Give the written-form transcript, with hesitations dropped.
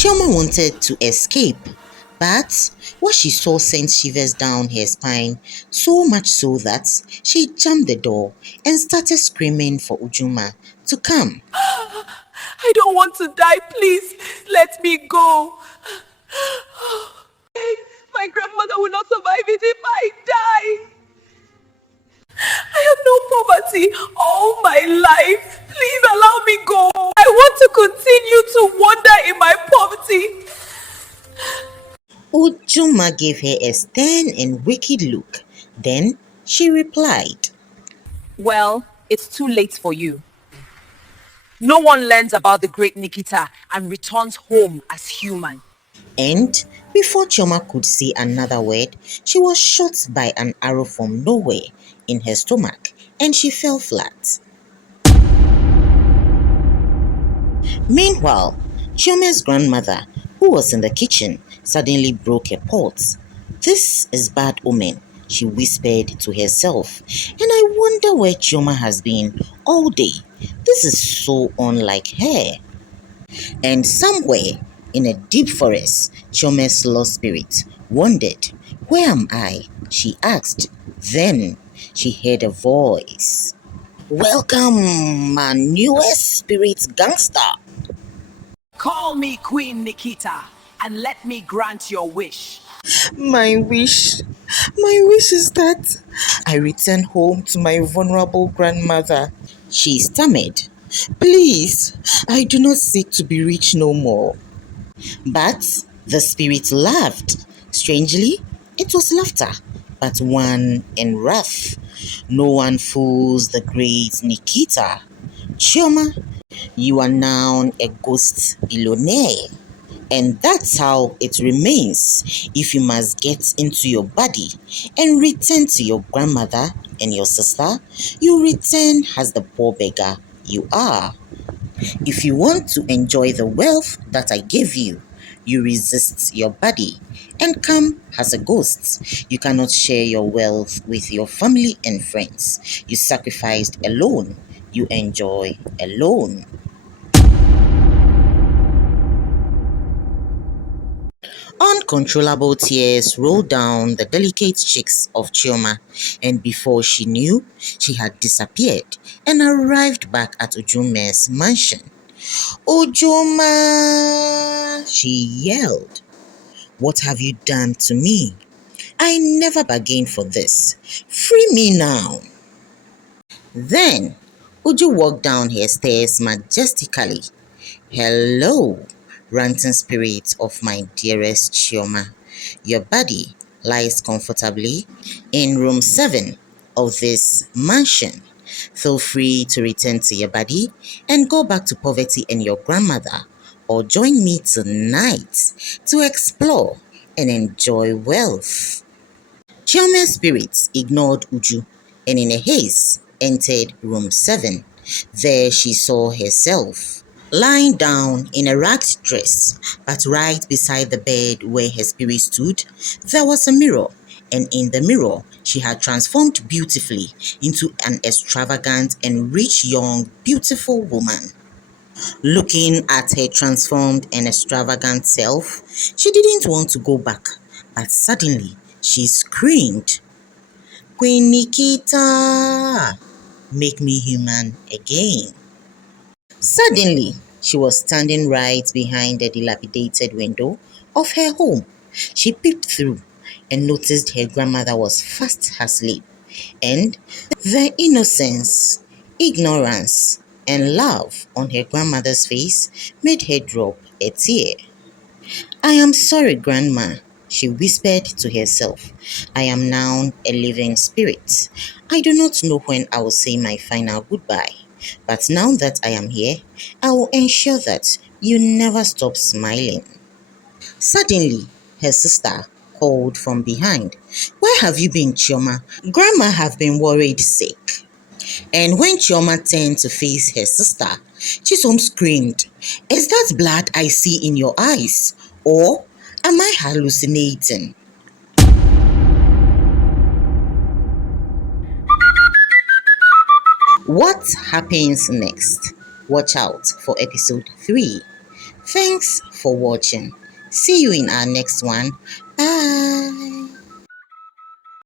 Chioma wanted to escape, but what she saw sent shivers down her spine, so much so that she jammed the door and started screaming for Ujuma to come. I don't want to die. Please, let me go. My grandmother will not survive it if I die. I have no poverty all my life. Please allow me go. I want to continue to wander in my poverty. Ujuma gave her a stern and wicked look. Then she replied, Well, it's too late for you. No one learns about the great Nikita and returns home as human. and before Chioma could say another word, she was shot by an arrow from nowhere in her stomach and she fell flat. Meanwhile, Chiome's grandmother, who was in the kitchen, suddenly broke a pot. This is bad omen, she whispered to herself, and I wonder where Chioma has been all day. This is so unlike her. And somewhere in a deep forest, Chiome's lost spirit wondered, "Where am I?" she asked. Then she heard a voice. "Welcome, my newest spirit gangster." Call me Queen Nikita and let me grant your wish. My wish, my wish is that I return home to my vulnerable grandmother. She stammered. "Please, I do not seek to be rich no more." But the spirit laughed. Strangely, it was laughter, but one in wrath. No one fools the great Nikita. Chioma, you are now a ghost billionaire. And that's how it remains if you must get into your body and return to your grandmother and your sister, you return as the poor beggar you are. If you want to enjoy the wealth that I gave you, you resist your body and come as a ghost. You cannot share your wealth with your family and friends. You sacrificed alone. You enjoy alone. Uncontrollable tears rolled down the delicate cheeks of Chioma, and before she knew, she had disappeared and arrived back at Ujume's mansion. "Ujuma!" she yelled. "What have you done to me? I never bargained for this. Free me now." Then Uju walked down her stairs majestically. "Hello, ranting spirit of my dearest Chioma. Your body lies comfortably in room 7 of this mansion. Feel free to return to your body and go back to poverty and your grandmother, or join me tonight to explore and enjoy wealth." Chiome's spirit ignored Uju and in a haste entered room 7. There she saw herself lying down in a ragged dress, but right beside the bed where her spirit stood, there was a mirror, and in the mirror, she had transformed beautifully into an extravagant and rich young beautiful woman. Looking at her transformed and extravagant self, she didn't want to go back, but suddenly she screamed, "Queen Nikita, make me human again." Suddenly, she was standing right behind the dilapidated window of her home. She peeped through and noticed her grandmother was fast asleep, and the innocence, ignorance, and love on her grandmother's face made her drop a tear. "I am sorry, Grandma," she whispered to herself. "I am now a living spirit. I do not know when I will say my final goodbye. But now that I am here, I will ensure that you never stop smiling." Suddenly, her sister called from behind, "Where have you been, Chioma? Grandma have been worried sick." And when Chioma turned to face her sister, Chisom screamed, "Is that blood I see in your eyes? Or am I hallucinating?" What happens next? Watch out for episode 3. Thanks for watching. See you in our next one. Bye.